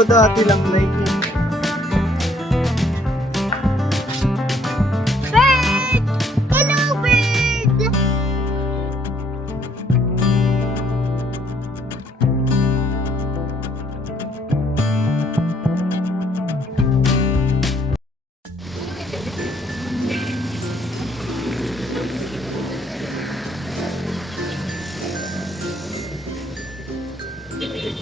ba dati lang nakikita? Bird! Hello, bird! Hello.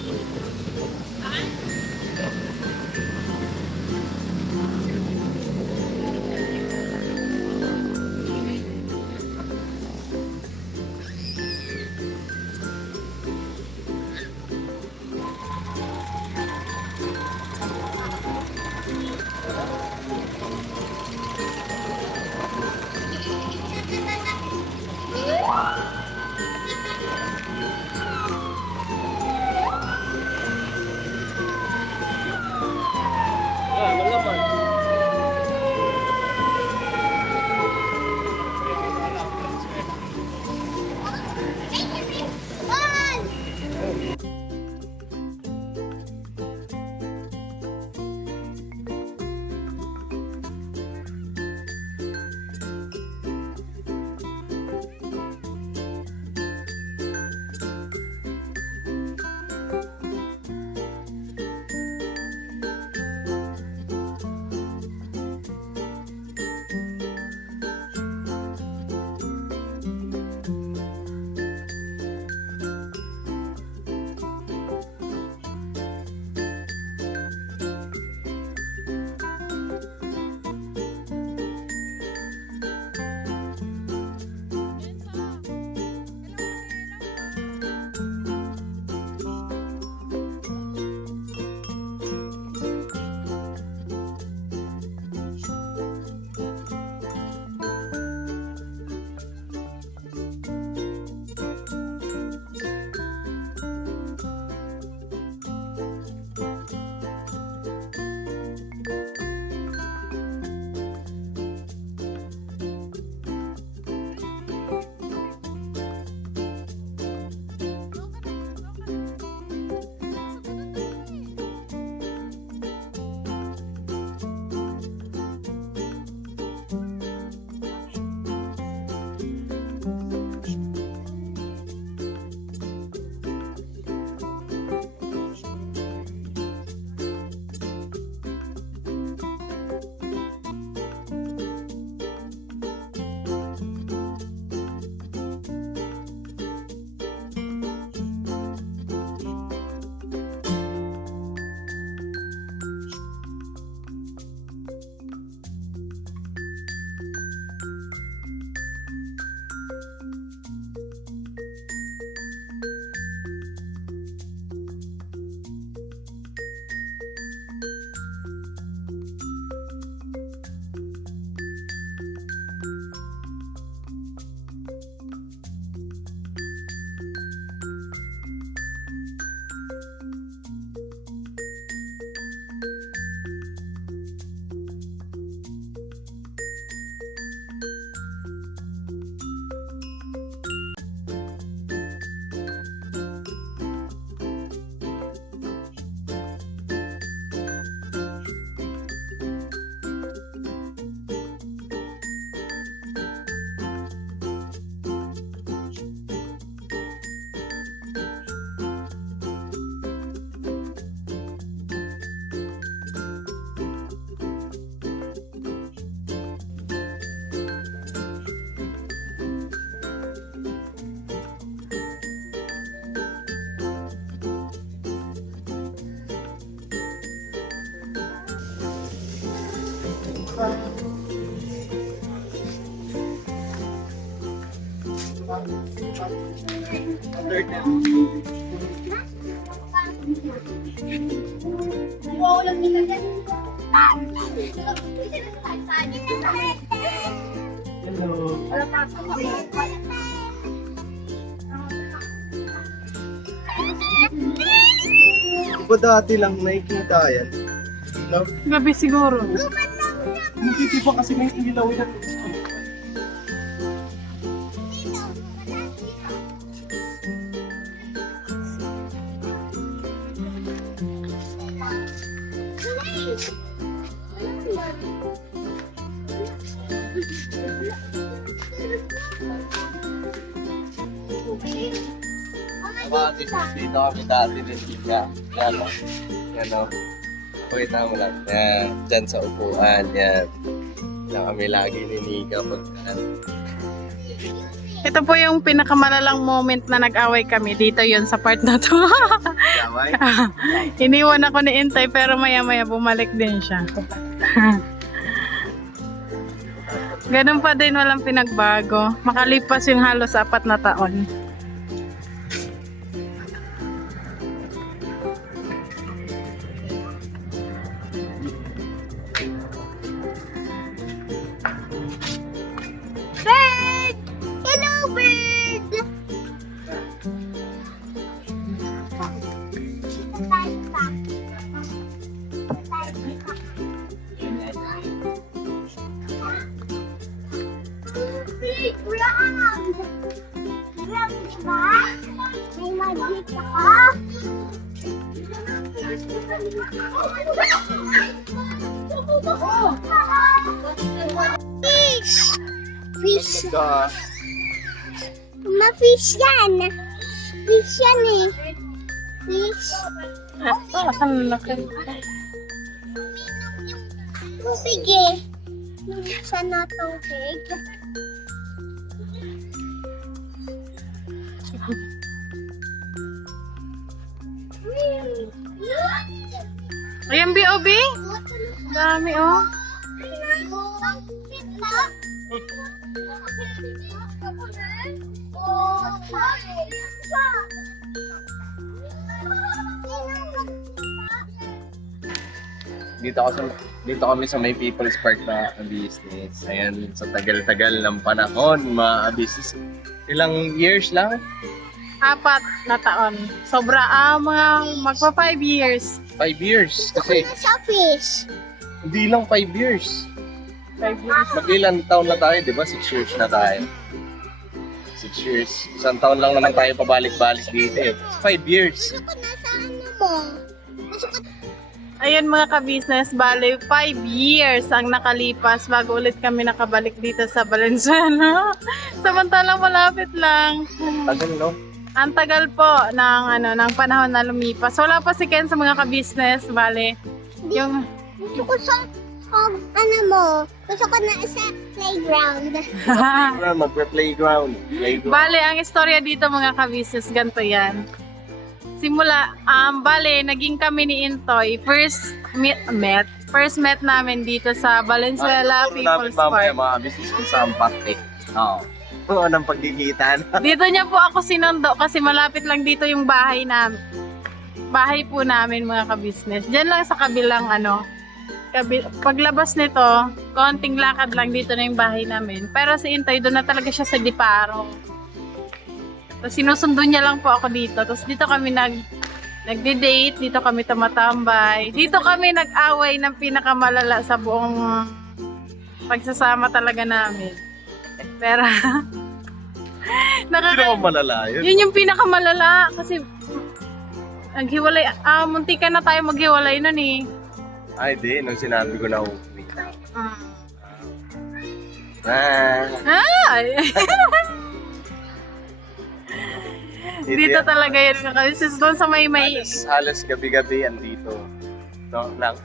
Di ba dati lang nakikita yan? No? Gabi siguro. Hindi pa kasi may ilaw yan. Dito kami dati din siya. Yan o. Yan o. Pakita mo lang. Yan. Diyan sa upuan. Yan. Yan kami lagi ni Nika pagka. Ito po yung pinakamalalang moment na nag-away kami. Dito yon sa part na to. Kamay. Iniwan ako ni Intay pero maya-maya bumalik din siya. Ganun pa din, walang pinagbago. Makalipas yung halos 4 na taon. Bird! Hello, bird! Round! Round, diba? May magic ako. Fish! Fish! Ma-fish yan! Fish yan eh! Fish! Asan na kayo? Tubig eh! Sa na tubig. Ayan, B.O.B. Dami, oh. Dito kami sa may People's Park na business. Ayan, sa tagal-tagal ng panahon, mga business. Ilang years lang? 4 na taon. Sobra, mga magpa 5 years. 5 years. Kasi Sa fish. hindi lang 5 years. 5 years. Mag-ilan taon na tayo, di ba? 6 years na tayo. 6 years. Isang taon lang naman tayo pabalik-balik dito eh. 5 years. Gusto ko na sa ano mo. Gusto ko Ayun mga ka-business, bale 5 years ang nakalipas bago ulit kami nakabalik dito sa Valenzuela. Samantalang malapit lang. Tagal, no? Ang tagal po ng panahon na lumipas. Wala pa si Ken sa mga ka-business, bale. Yung Gusto ko sa ano mo. Gusto ko na sa playground. Magpa-playground. bale ang istorya dito mga ka-business ganito 'yan. Simula bale naging kami ni Intoy first met namin dito sa Valenzuela People's Park. Mga business kung saan pati. Oo. Oo, ng pagkikita na. Dito niya po ako sinundo kasi malapit lang dito yung bahay namin. Bahay po namin mga ka-business. Diyan lang sa kabilang paglabas nito, konting lakad lang dito na yung bahay namin. Pero si Intay doon na talaga siya sa Diparo. Tapos sinusundo niya lang po ako dito. Tapos dito kami nagde-date, dito kami tumatambay. Dito kami nag-away ng pinakamalala sa buong pagsasama talaga namin. Pero Hindi naman malala yun. yun yung pinakamalala kasi naghiwalay, muntikan na tayo maghiwalay nun eh. Ay, di. Nung sinabi ko na uuwi na. Ay! Dito talaga yun kasi doon sa may Halos gabi-gabi andito. No, lang.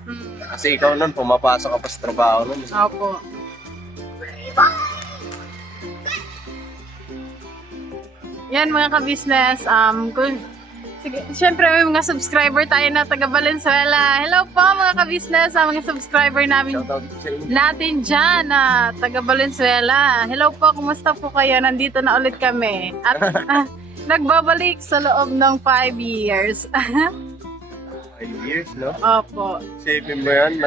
Kasi ikaw nun, pumapasok ka pa sa trabaho nun. Opo. Yan mga ka-business, sige, syempre may mga subscriber tayo na taga Valenzuela. Hello po mga ka-business, mga subscriber namin Shoutout sa inyo. natin dyan na taga Valenzuela. Hello po, kumusta po kayo? Nandito na ulit kami. At nagbabalik sa loob ng 5 years. 5 years, no? Opo. Isipin mo yan,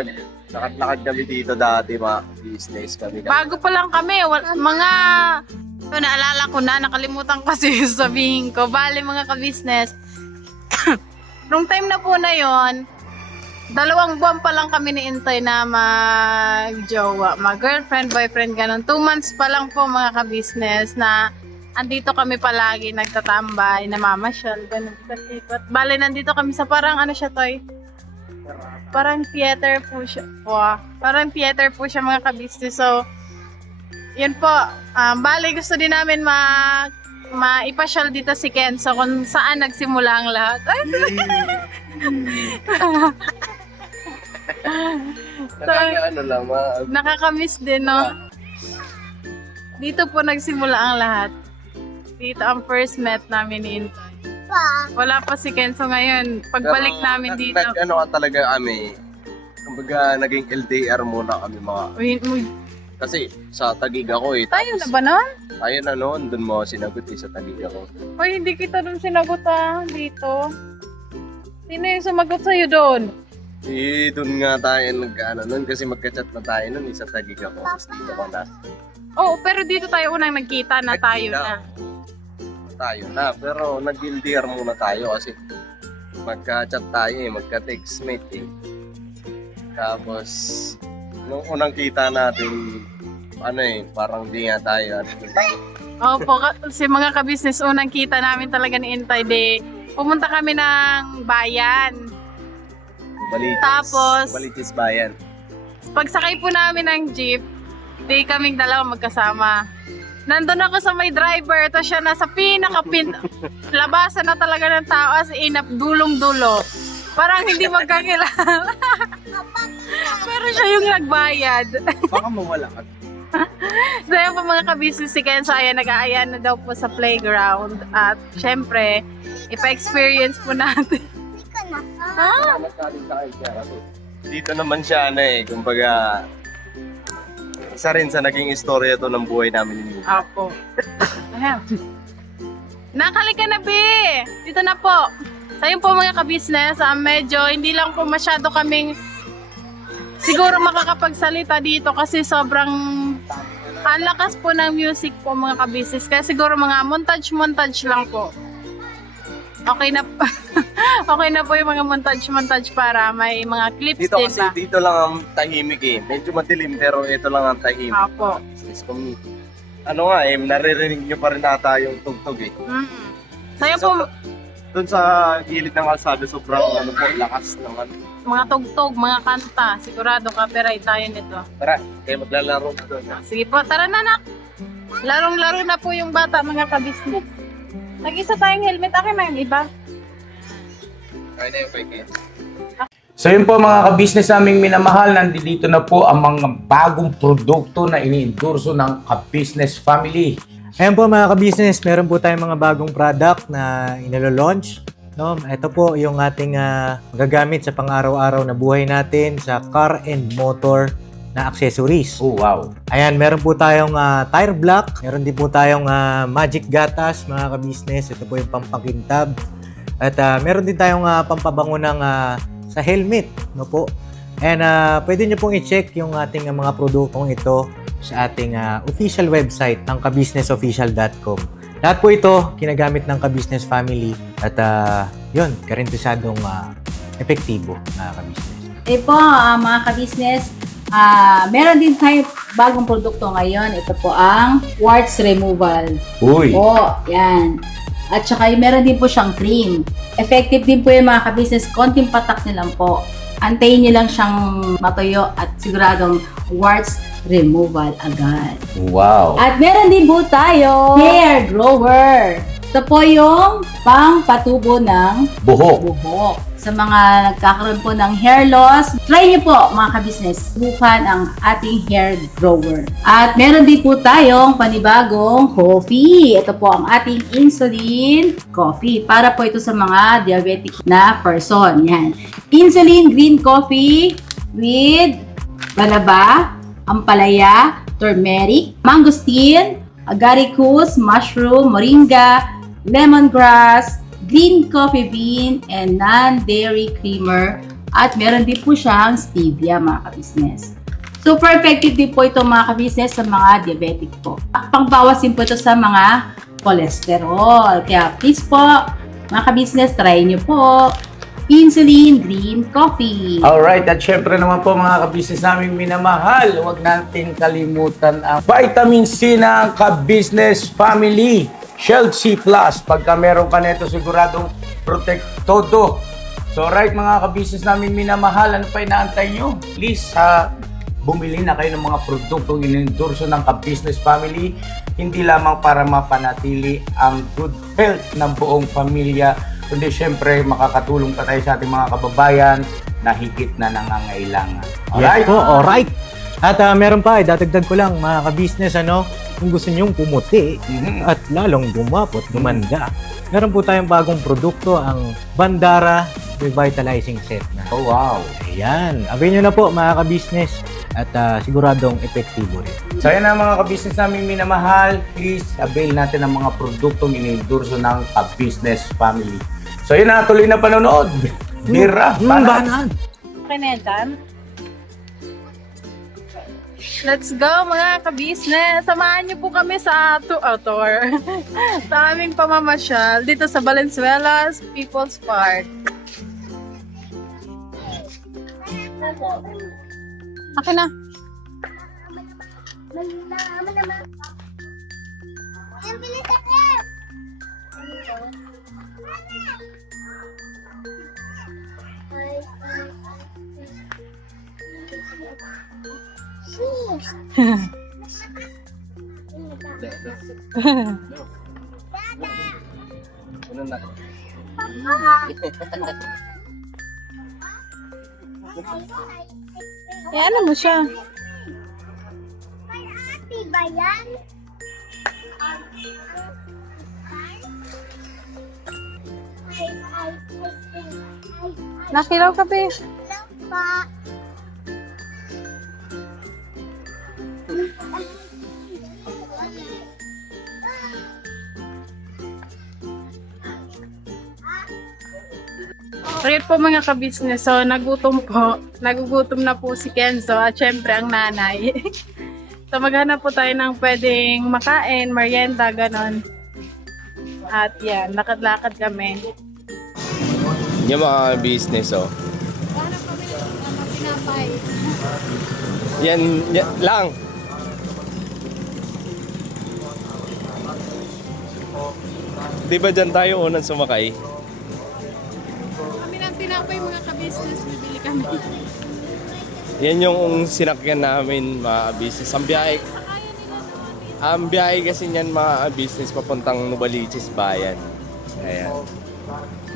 lakad-lakad kami dito dati, mga business kami. Bago pa lang kami, ito naalala ko na, nakalimutan kasi sabihin ko. Bale mga ka-business, nung time na po na yon, 2 buwan pa lang kami ni Intoy na mag-jowa, mag-girlfriend, boyfriend, ganun. 2 months pa lang po mga ka-business na andito kami palagi nagtatambay, namamasyal, ganun. Bale, nandito kami sa parang ano siya, Toy? Parang theater po siya. Parang theater po siya mga ka-business. So, yun po. Bale, gusto din namin maipasyal dito si Kenzo kung saan nagsimula ang lahat. Ay, Nakakaano lang, nakakamiss din, no? Dito po nagsimula ang lahat. Dito ang first met namin ni Intay. Pa. Wala pa si Kenzo ngayon. Pagbalik namin dito. Ano ka talaga kami, kumbaga naging LDR muna kami mga, kasi sa Taguig ako eh. Tayo na ba nun? Tayo na noon, dun mo sinagot sa Taguig ako. Ay, hindi kita dun sinagot dito. Sino yung sumagot sa'yo doon? Dun nga tayo nag-ano nun, kasi magka-chat na tayo nun, sa Taguig ako. Tapos dito ko na. Oo, pero dito tayo unang nagkita na tayo na. Tayo na, pero nag-LDR muna tayo kasi magka-chat tayo magka-text mate Tapos, nung unang kita natin, parang di nga tayo. Opo, kasi mga ka-business, unang kita namin talaga ni Intay de, pumunta kami ng bayan. Balitis Bayan. Pagsakay po namin ng jeep, di kaming dalawa magkasama. Nandun ako sa may driver, to siya nasa labasan na talaga ng tao as in dulong-dulo. Parang hindi magkakilala. Pero siya yung nagbayad. Baka mawala ka. So yun po mga ka-business, si Kenzo ayan, nag-aaya na daw po sa playground. At syempre, ipa-experience po natin. Dito naman siya kumbaga, isa rin sa naging istorya to ng buhay namin. Apo. Ayan. Nakalika na, Bi! Dito na po. Sa yun po mga ka-business, medyo hindi lang po masyado kaming siguro makakapagsalita dito kasi sobrang ang lakas po ng music po mga ka-business. Kaya siguro mga montage lang po. Okay na po. Okay na po yung mga montage para may mga clips Dito din kasi, ba? dito lang ang tahimik Medyo madilim pero ito lang ang tahimik. Apo. Kung, naririnig nyo pa rin ata yung tugtog Sa'yo po, Doon sa gilid ng kalsada, sobrang lakas ng mga tugtog, mga kanta. Sigurado copyright tayo nito. Tara, kayo maglalaro na doon. Sige po, tara na nak. Larong-laro na po yung bata mga ka-business. Nag-isa tayong helmet. Akin na yung iba. Kaya na yung kay So yun po mga ka-business naming minamahal, nandito na po ang mga bagong produkto na ini-endorso ng ka-business family. Ayan po mga ka-business, meron po tayong mga bagong product na inilo-launch. No? Ito po yung ating magagamit sa pang-araw-araw na buhay natin sa car and motor na accessories. Oh wow! Ayan, meron po tayong tire block, meron din po tayong magic gatas mga ka-business. Ito po yung pampakintab. At meron din tayong pampabango ng sa helmet, no po. And pwede nyo pong i-check yung ating mga produktong ito sa ating official website ng kabusinessofficial.com. Lahat po ito kinagamit ng ka-business family at yun, garantisadong epektibo na ka-business. Po, mga ka-business, meron din tayo bagong produkto ngayon. Ito po ang warts removal. Uy! Po, yan. At saka meron din po siyang cream. Effective din po yung mga ka-business. Konting patak nyo lang po. Antayin nyo lang siyang matuyo at siguradong warts removal agad. Wow! At meron din po tayo hair grower. Ito po yung pang-patubo ng buhok. Sa mga nagkakaroon po ng hair loss, try nyo po mga ka-business, subukan ang ating hair grower. At meron din po tayong panibagong coffee. Ito po ang ating insulin coffee. Para po ito sa mga diabetic na person. Yan. Insulin green coffee with balaba, ampalaya, turmeric, mangosteen, agaricus, mushroom, moringa, lemongrass, green coffee bean, and non-dairy creamer. At meron din po siyang stevia mga ka-business. Super effective din po ito mga ka-business sa mga diabetic po. Pangbawas din po ito sa mga cholesterol. Kaya please po mga ka-business, try nyo po insulin green coffee. Alright, at syempre naman po mga ka-business naming minamahal, huwag natin kalimutan ang vitamin C ng ka-business family. Shield C+. Pagka meron ka nito, siguradong protect todo. So right mga ka-business namin minamahal, ano pa inaantay nyo? Please, bumili na kayo ng mga produktong in-endorso ng ka-business family. hindi lamang para mapanatili ang good health ng buong pamilya, kundi syempre makakatulong pa tayo sa ating mga kababayan na higit na nangangailangan. Yes po, alright. At meron pa, dadagdag ko lang mga ka-business, kung gusto nyong pumuti at lalong gumapot, gumanda, meron po tayong bagong produkto, ang Bandara Revitalizing Set na. Oh, wow. Ayan, avail nyo na po mga ka-business at siguradong epektibo rin. So yan ang mga ka-business namin minamahal. Please avail natin ang mga produktong inendorso ng ka-business family. So yun na, tuloy na panonood. Bira, Banan! Okay na yan, Let's go mga ka-business! Samahan niyo po kami sa tour. Sa aming pamamasyal dito sa Valenzuela's People's Park. Okay na. Ang bilis ako! Sheesh! Ano na? Eh, ano mo siya? May ate ba yan? Nakilaw ka, be. Pa. Ayun po mga ka-business, so nagugutom na po si Kenzo at syempre ang nanay. So maghanap po tayo ng pwedeng makain, merienda, ganon. At yan, lakad-lakad kami. Yung mga business, oh. Yan lang. Di ba dyan tayo unang sumakay? Kami ng tinapay mga ka-business, bibili kami. Yan yung sinakyan namin mga business. Ang biyahe kasi niyan mga business papuntang Novaliches Bayan. Ayan.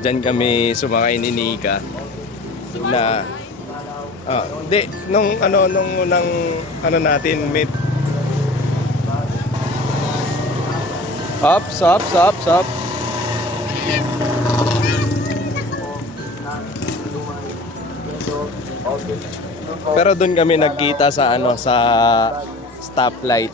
Diyan kami sumakay ni Nika na nung unang natin meet. Up. Pero doon kami nagkita sa sa stoplight.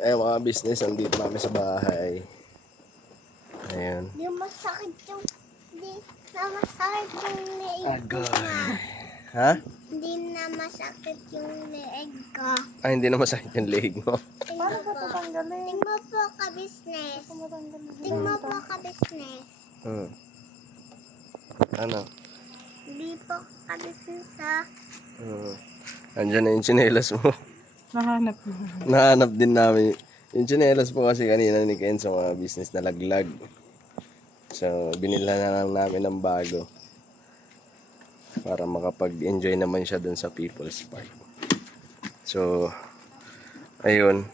Eh mga business, andito kami sa bahay. Ayan. Di masakit yung... Di na masakit yung leeg ko. Ha? Hindi na masakit yung leeg ko. Ah, hindi na masakit yung leg mo. Tingnan mo po ka-business. Tingnan mo po ka-business. Ano? Hindi po ka-business ha. Andyan na yung tsinelas mo. Nahanap mo. Nahanap din namin. Yung tsinelas po kasi kanina ni Ken sa mga business na laglag. So, binila na lang namin ng bago. Para makapag-enjoy naman siya dun sa People's Park. So, ayun.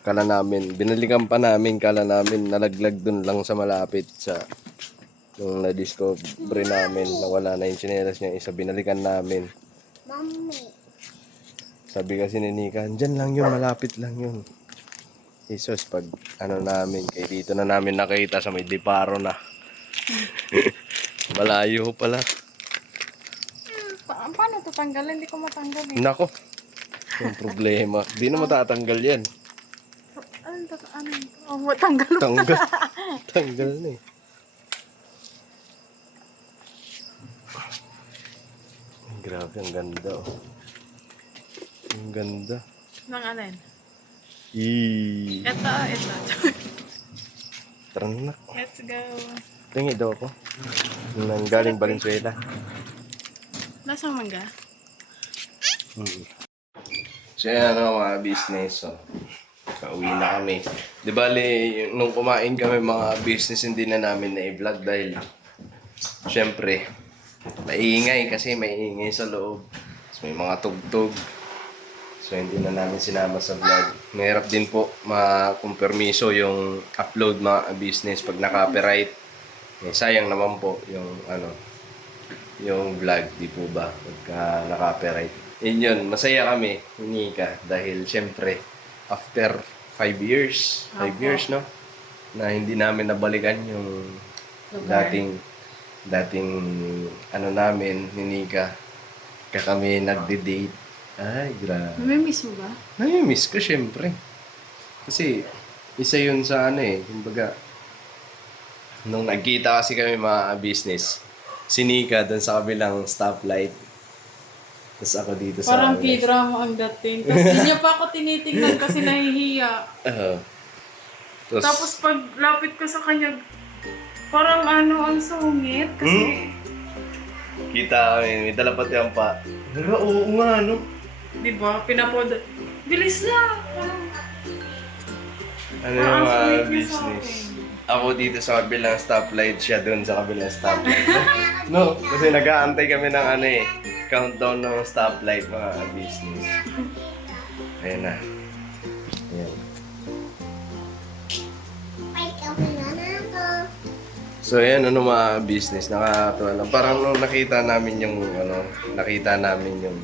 Kala namin, binalikan pa namin, kala namin nalaglag dun lang sa malapit sa nung na-discover namin na wala na yung tsinelas niya isa, binalikan namin. Mommy. Sabi kasi ni Nika, dyan lang yun, malapit lang yun. Jesus, pag ano namin, kay dito na namin nakita sa may Diparo na. Malayo pala. Paano ito tanggalin? Hindi ko matanggal eh. Nako, yung problema. Di na matatanggal yan. Ano ito? Ano ito? Oh, matanggal pa. Tanggal. Tanggal na eh. Grabe, ang ganda oh. Ang ganda. Nang ano yun? Ito. Ito. Tara na. Let's go. Tingin daw ako. Nang galing Valenzuela. Lasang mangga? So yan mga business. So, pauwi na kami. Di bali, nung kumain kami mga business, hindi na namin na-vlog dahil syempre, maingay kasi maingay sa loob. So, may mga tugtog. So hindi na namin sinama sa vlog. Mahirap din po makumpermiso yung upload mga business pag na-copyright. Eh, sayang naman po yung yung vlog, di po ba? Pagka na-copyright. Yun, masaya kami, Nika, dahil syempre after 5 years, 5 years no, na hindi namin nabalikan yung dating ano namin ni Nika. Kami nagde-date. Ay, grabe. May miss mo ba? Miss ko syempre. Kasi isa yun sa kumbaga, nung nagkita kasi kami mga business, si Nika doon sa kabilang stoplight. Tapos ako dito sa... Parang K-drama ang dating. Tapos hindi niya pa ako tinitingnan kasi nahihiya. Tapos pag lapit ko sa kanya, parang ang sungit. Kasi... Kita kami, may dala pati ang pa. Pero oo nga, no? Diba? Pinapoda. Bilis na! Ano yung mga business? Ako dito sa kabilang stoplight, siya doon sa kabilang stoplight. No, kasi nag-aantay kami ng countdown ng stoplight mga business. Ayan na. Ayan. Ay, kami na ako. So ayan, mga business, nakakatuwa lang. Parang nung nakita namin yung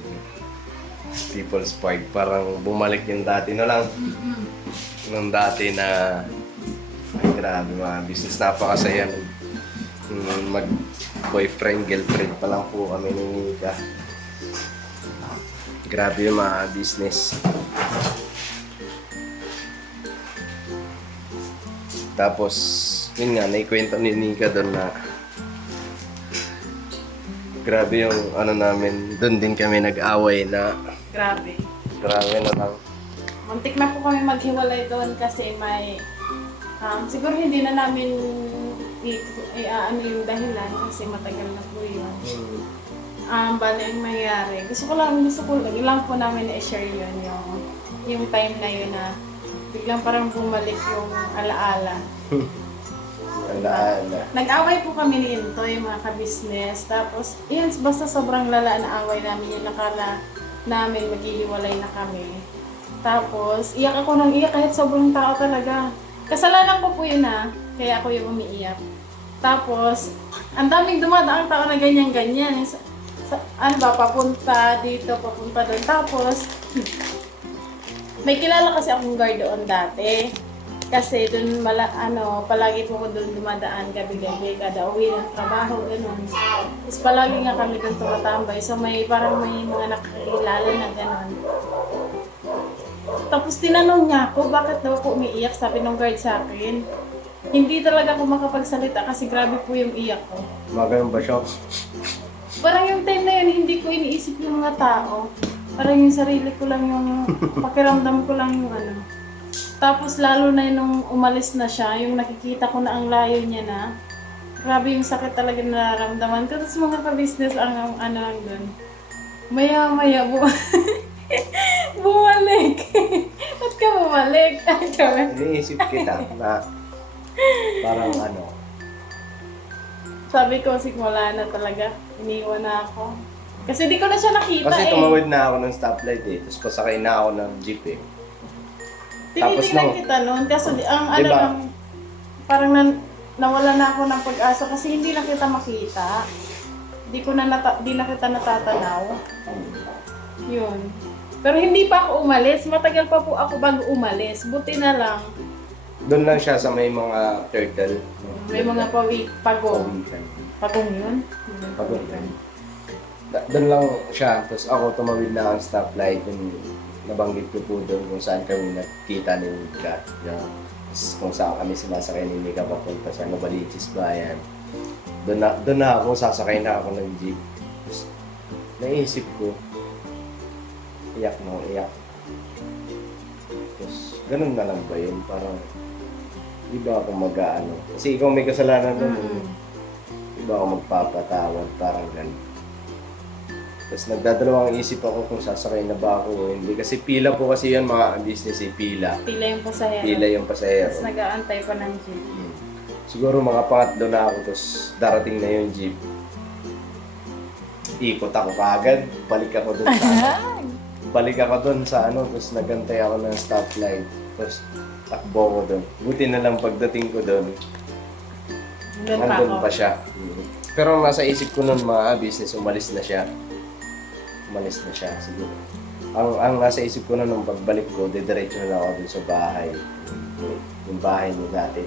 People's Park, parang bumalik yung dati na lang. Nung dati na, ay grabe mga business, napakasaya nung mag-boyfriend, girlfriend pa lang po kami ni Nika. Grabe yung mga business. Tapos, yun nga, naikwento ni Nika doon na grabe yung namin, doon din kami nag-away na Grabe. na lang. Muntik na po kami maghiwalay doon kasi may... siguro hindi na namin yung dahilan kasi matagal na po yun. Bali ang mangyari. Gusto ko lang po namin na-share yun yung time na yun na biglang parang bumalik yung alaala. Alaala. Nag-away po kami nito yung mga ka-business. Tapos, yun, basta sobrang lala na away namin yung nakala namin maghihiwalay na kami. Tapos, iyak ako ng iyak kahit sobrang tao talaga. Kasalanan ko po yun kaya ako yung umiiyak. Tapos, ang daming dumadaang tao na ganyan-ganyan. Papunta dito, papunta doon. Tapos, may kilala kasi akong guard doon dati. Kasi doon, palagi po ko doon dumadaan gabi-gabi, kada uwi ng trabaho, gano'n. Tapos palagi nga kami doon tumatambay. So parang may mga nakakilala na gano'n. Tapos tinanong niya ako, bakit daw ako umiiyak, sabi ng guard sa akin. Hindi talaga ako makapagsalita kasi grabe po yung iyak ko. Magayon ba siya? Parang yung time na yun, hindi ko iniisip yung mga tao. Parang yung sarili ko lang yung, pakiramdam ko lang yung ano. Tapos lalo na nung umalis na siya, yung nakikita ko na ang layo niya na, grabe yung sakit talaga na nararamdaman ko. Tapos mga ka-business ang ano lang doon. Maya-maya bumalik. Ba't ka bumalik? Ay, kami. Iniisip kita na parang ano, Sabi ko, wala na talaga. Iniwan na ako. Kasi di ko na siya nakita kasi eh. tumawid na ako ng stoplight eh. Tapos pasakay na ako ng jeep eh. Tapos Tinitingnan nung- kita noon. Kaso ang ano Diba? lang, parang nawala na ako ng pag-asa kasi hindi na kita makita. Di na kita natatanaw. Yun. Pero hindi pa ako umalis. Matagal pa po ako bago umalis. Buti na lang. Doon lang siya sa may mga turtle. May mga pagong. Pawikan. Pagong yun? Pawikan. Doon lang siya. Tapos ako tumawid na ang stoplight. Yung nabanggit ko po doon kung saan kami nakita ni Mika. Tapos kung saan kami sumasakay ni Mika papunta sa Novaliches Bayan. Doon na ako, sasakay na ako ng jeep. Tapos naisip ko, iyak. Tapos ganun na lang ba yun? Parang, di ba ako mag-ano? Kasi ikaw may kasalanan doon. Di ba ako magpapatawad? Parang ganun. Tapos nagdadalawang isip ako kung sasakay na ba ako o hindi. Kasi pila po kasi yun mga business eh, pila. Pila yung pasahero. Pila yung pasahero. Tapos nag-aantay pa ng jeep. Siguro mga pangatlo na ako, tapos darating na yung jeep. Ikot ako kaagad, balik ako doon sa ano, tapos nagantay ako ng stoplight. Tapos takbo ko doon. Buti na lang pagdating ko doon, Doon pa ako. andun pa siya. Pero nasa isip ko noon mga business, umalis na siya siguro. Ang nasa isip ko noon nung pagbalik ko, didiretso na ako dun sa bahay. Yung bahay niyo dati.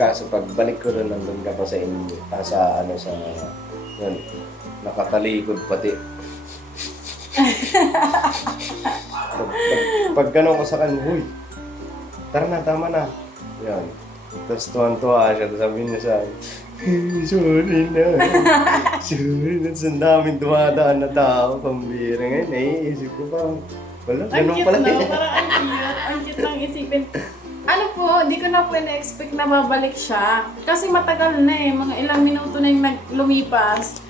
Kaso pagbalik ko doon, nandun ka pa sa yun, nakatalikod pati. pag ganun ko sa kanya, huy, tara na, tama na. Yan. Tapos tuwan-tuwa siya, tapos sabi niya sa akin, sorry na. Sorry na, sa daming dumadaan na tao, pambira. Ngayon, naiisip ko parang, wala, Ang ganun cute pala. no? Parang ang cute. Ang cute lang isipin. Ano po, di ko na po na-expect na babalik siya. Kasi matagal na eh. Mga ilang minuto na yung lumipas.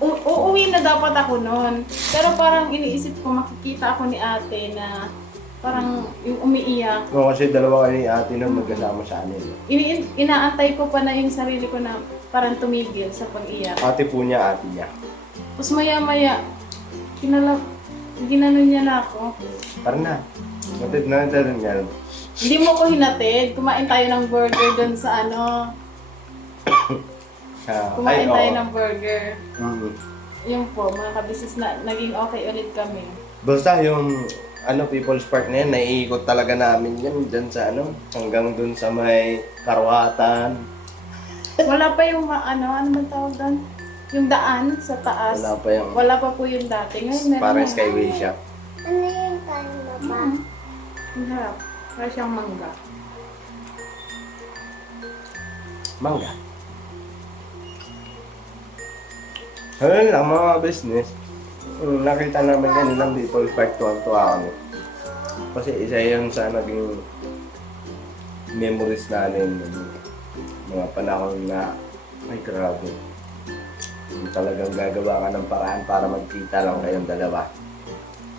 Uuwi na dapat ako noon. Pero parang iniisip ko, makikita ako ni ate na parang yung umiiyak. No, kasi dalawa kayo ni ate nun magkasama sa amin. Inaantay ko pa na yung sarili ko na parang tumigil sa pag-iyak. Ate po niya, ate niya. Tapos maya-maya, ginanon niya na ako. Tara na. Matid na rin yan. Hindi mo ko hinatid. Kumain tayo ng burger doon sa ano. Kumain tayo ng burger. Yun po, mga kabisis na naging okay ulit kami. Basta yung People's Park na yan, naiikot talaga namin yan dyan sa hanggang dun sa may Karwatan. Wala pa yung ano ba tawag doon? Yung daan sa taas. Wala pa yung Wala pa po yung dati. Ngayon meron parang na. skyway siya. Ano yung kain mo pa? Ang harap. Para siyang mangga. Mangga. Ayun lang mga business. Nakita namin kanilang People's Park, tuwang-tuwa kami. Kasi isa yun sa naging memories namin ng mga panahon na ay grabe. Talagang gagawa ka ng paraan para magkita lang kayong dalawa.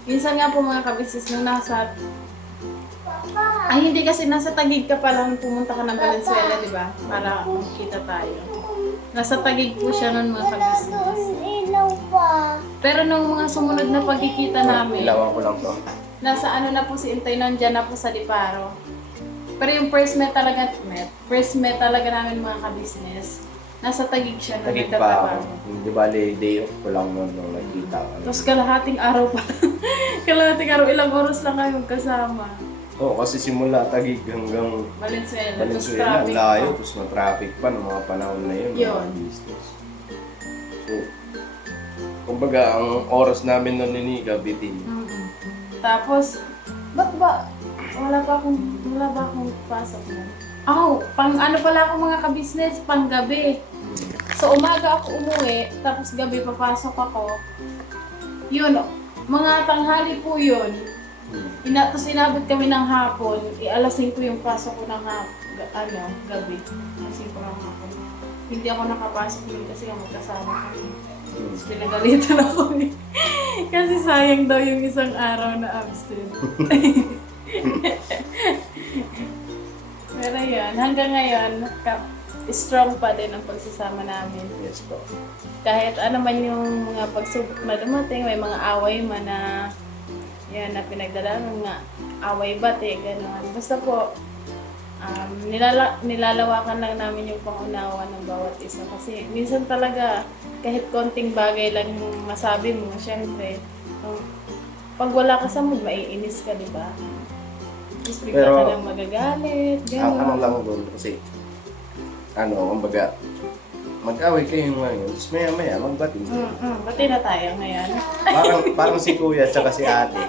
Minsan nga po mga kabisis nung nasa... Ay hindi kasi nasa Taguig ka pa lang pumunta ka ng Valenzuela, di ba? Para makita tayo. Nasa Taguig po siya nun mga kabisis. Ilaw pa. Pero nung mga sumunod na pagkikita namin, Ilawan ko lang to. nasa ano na po si Intay, nandyan na po sa Diparo. Pero yung first met talaga namin mga ka-business, nasa Taguig siya nung Tagig pa ako. nagtataparo. Di bali, day off ko lang noon nung nagkita kami. Tapos kalahating araw pa. Kalahating araw, ilang oras lang kayo magkasama. Oo, kasi simula Tagig hanggang Valenzuela, tapos Valenzuela, traffic layo, pa. tapos ma-traffic pa ng mga panahon na yun. Yun. Mga business. So, kumbaga, ang oras namin nun ni Nika, bitin. Tapos, ba't ba? Wala ba akong pasok mo? Pang ano pala ako mga kabisnes, pang gabi. So, umaga ako umuwi, tapos gabi papasok ako. Yun, mga tanghali po yun. Tapos inabot kami ng hapon, alas 5 yung pasok ko ng gabi. Alas 5 ng hapon. Hindi ako nakapasok yun kasi magkasama kami. Tapos pinagalitan ako eh. Kasi sayang daw yung isang araw na absent. Pero yun, hanggang ngayon, strong pa din ang pagsasama namin. Yes po. Kahit ano man yung mga pagsubok na dumating, may mga away man na yan na pinagdadaanan nga, away bate, gano'n. Basta po, nilalawakan lang namin yung pangunawa ng bawat isa. Kasi minsan talaga, kahit konting bagay lang yung masabi mo, syempre, pag wala ka sa mood, maiinis ka, di ba? Tapos bigla Pero, ka lang magagalit, Ang ano gano'n. lang doon kasi, kumbaga, mag-away kayo ngayon, tapos maya-maya, magbati. Bati na tayo ngayon. parang si kuya at si ate.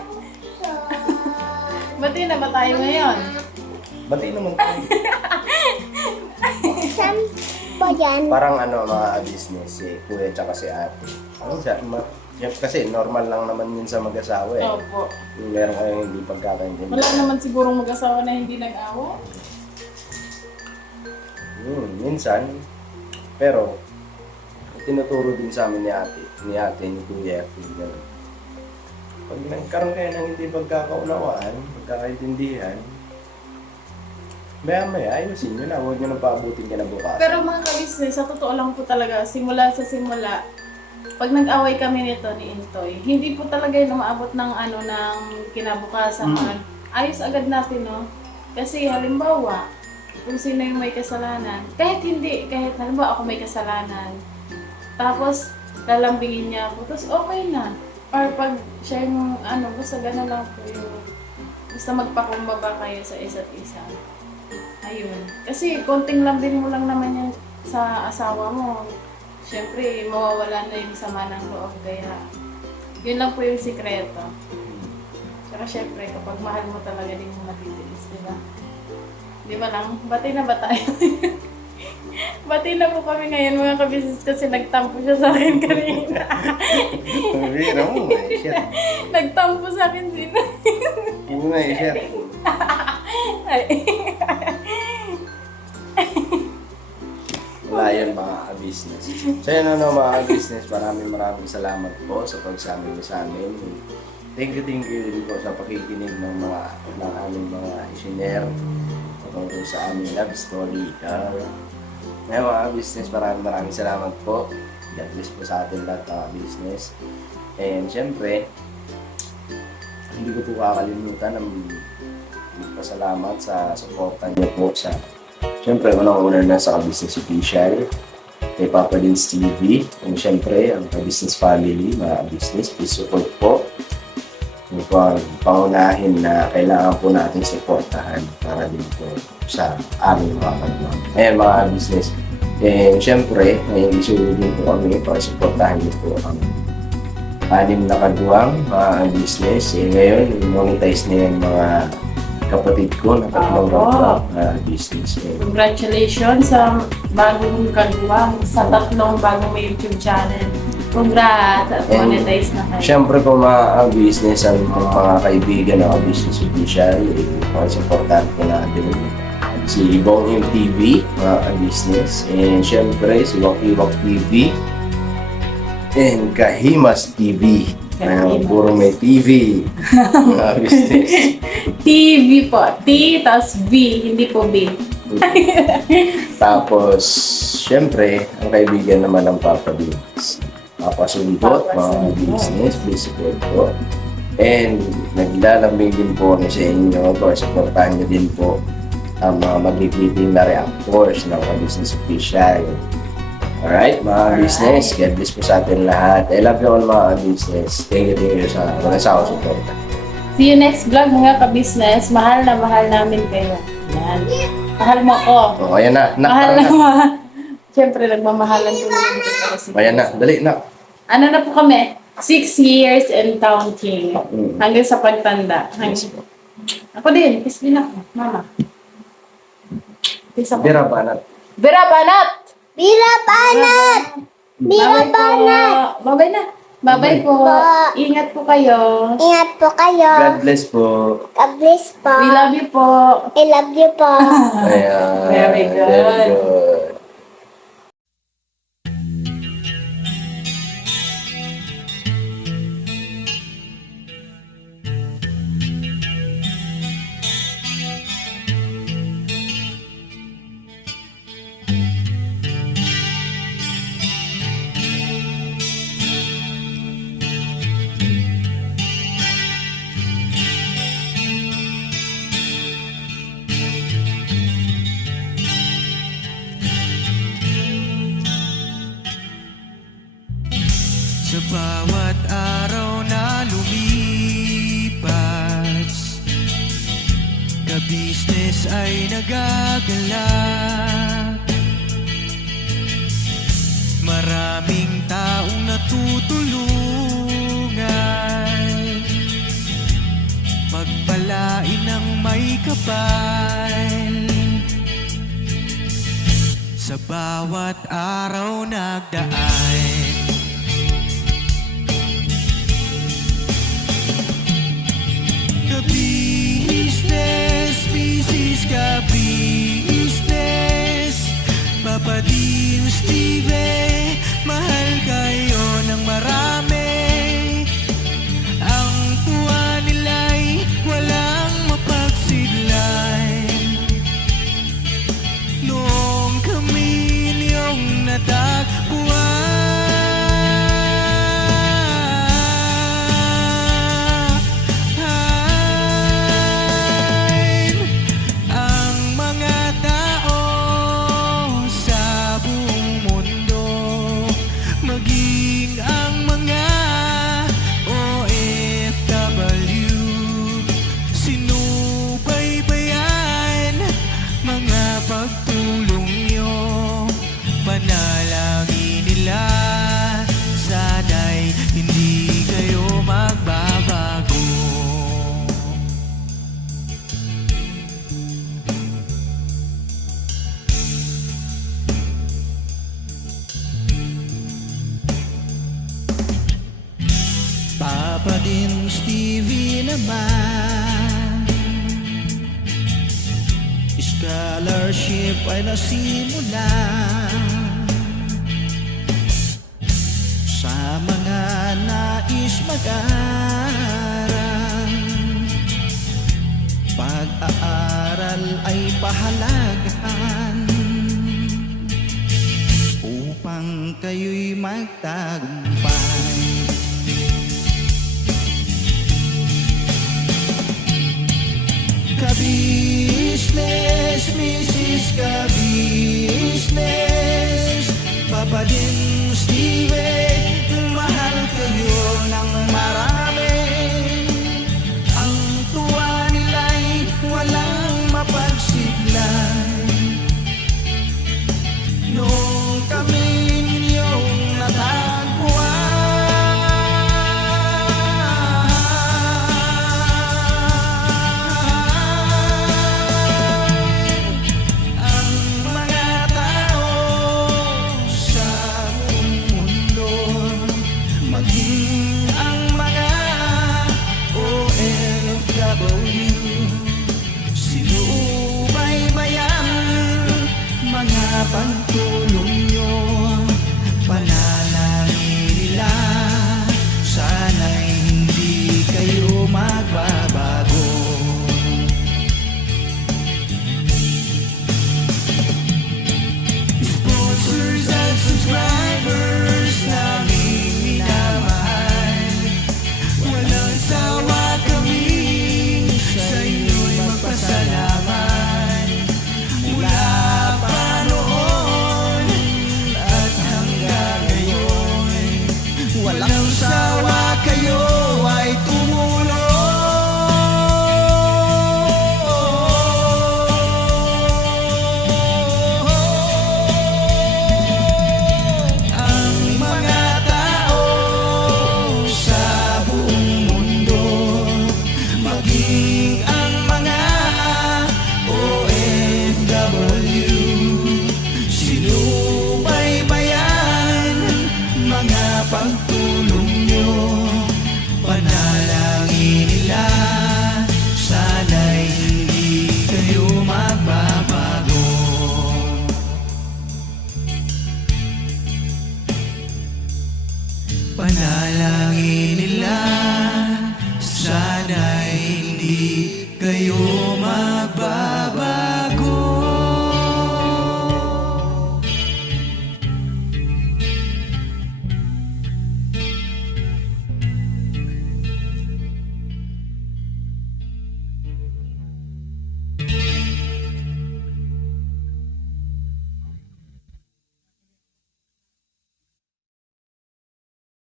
Bati na ba tayo ngayon? Bati naman tayo. Saan ba yan? Parang mga business, si kuya at si ate. Kasi normal lang naman yun sa mag-asawa eh. Opo. Yung meron kayong hindi pagkakaintindi. Wala naman sigurong mag-asawa na hindi nag-awa. Minsan. Pero, tinuturo din sa amin ni ate, ni kuya, ganun. Pag nagkaroon kayo ng hindi pagkakaunawaan, pagkakaintindihan, maya-maya, ayusin nyo na, huwag nyo nang paabutin ka na bukas. Pero mga kabisnes, sa totoo lang po talaga, simula, pag nag-away kami nito ni Intoy, hindi po talaga yun umaabot ng ng kinabukasan. Ayos agad natin, no? Kasi halimbawa, kung sino yung may kasalanan, kahit halimbawa ako may kasalanan, tapos lalambingin niya ako, tapos okay na. Or pag siya yung basta gano'n lang po yung, basta magpakumbaba kayo sa isa't isa. Ayun. Kasi konting lambing mo lang naman yan sa asawa mo. Siyempre, mawawala na yung sama ng loob. Kaya, yun lang po yung sikreto. Saka siyempre, kapag mahal mo talaga din mo matitiis, di ba? Di ba lang? Bati na ba tayo? Bati na po kami ngayon mga kabisnes kasi nagtampo siya sa akin kanina. Bira mo, shit. Nagtampo sa akin sino? Hindi na, shit. Ay. Wala yan mga ka-business. So yun mga ka-business, maraming salamat po sa pagsama niyo sa amin. Thank you din po sa pakikinig ng aming mga i-share tungkol sa aming love story. Ngayon mga ka-business, maraming salamat po. God bless po sa atin lahat mga business. And syempre, hindi ko po kakalimutan ang magpasalamat sa suporta niyo po sa syempre, unang-una na sa Ka-Business Official, kay Papa Dins TV, and syempre, ang Ka-Business Family, mga business, please support po. Yung po ang pangunahin na kailangan po natin supportahan para din po sa aming mga kagawang. Ayan mga business. And syempre, ngayon isulo din po kami para supportahan niyo po ang 6 na kagawang mga business. And ngayon, monetize na yung mga kapatid ko na tatlong business. Congratulations sa bagong kagawang, sa tatlong bagong YouTube channel. Congrats at monetize na kayo. Siyempre po mga business, ang mga kaibigan ng Business Official, supportan po natin si Bong MTV, mga business, and siyempre si Wakiwak TV, and Kahimas TV. Puro may TV, mga business. TV po. T, tas V, hindi po B. Tapos, syempre, ang kaibigan naman ng Papa Dins. Papa Sundot, mga business, please support po. And naglalambing din po kami sa inyo. Supportahan niyo din po ang mga mag-meeting na reactors ng Business Official. Alright, mga business, God bless po sa atin lahat. I love you all mga business. Thank you sa mga sa support. See you next vlog mga ka-business. Mahal na mahal namin kayo. Yan. Mahal mo ko. O, ayan na. Mahal na mahal. Siyempre, nagmamahalan ko naman ito kasi. Ayan na, dali na. Ano na po kami? 6 years and counting. Hanggang sa pagtanda. Ako din. Kiss din ako. Mama. Kiss ako. Bira banat. Vera Banat! Bira banat! Bira banat! Bye-bye na. Bye-bye po. Ingat po kayo. Ingat po kayo. God bless po. God bless po. We love you po. I love you po. Ayan. Very good. Very good. Sa bawat araw na lumipas, ka-business ay nagagalak. Maraming taong natutulungan, pagpalain ng may kapal. Sa bawat araw nagdaan, ka-business, business ka-business, Papa Dio, Steve, mahal kayo ng marami. Ang tuwa nila'y walang mapagsidlan. Noong kami niyong natagpuan, ang mga tao sa buong mundo, maging ang mga OFW, sinubaybayan mga pagtulong nyo, panalangin nila, sana'y hindi kayo magbabago. Papa din Stevie naman, scholarship ay nasimula sa mga nais mag-aral. Pag-aaral ay pahalagahan upang kayo'y magtagumpay. Ka-business, Mrs. Ka-business, Papa din Steve, mahal kayo ng marami. Ang tuwa nila'y walang mapagsidlan. Noong kami ninyong natagpuan, ang mga kayo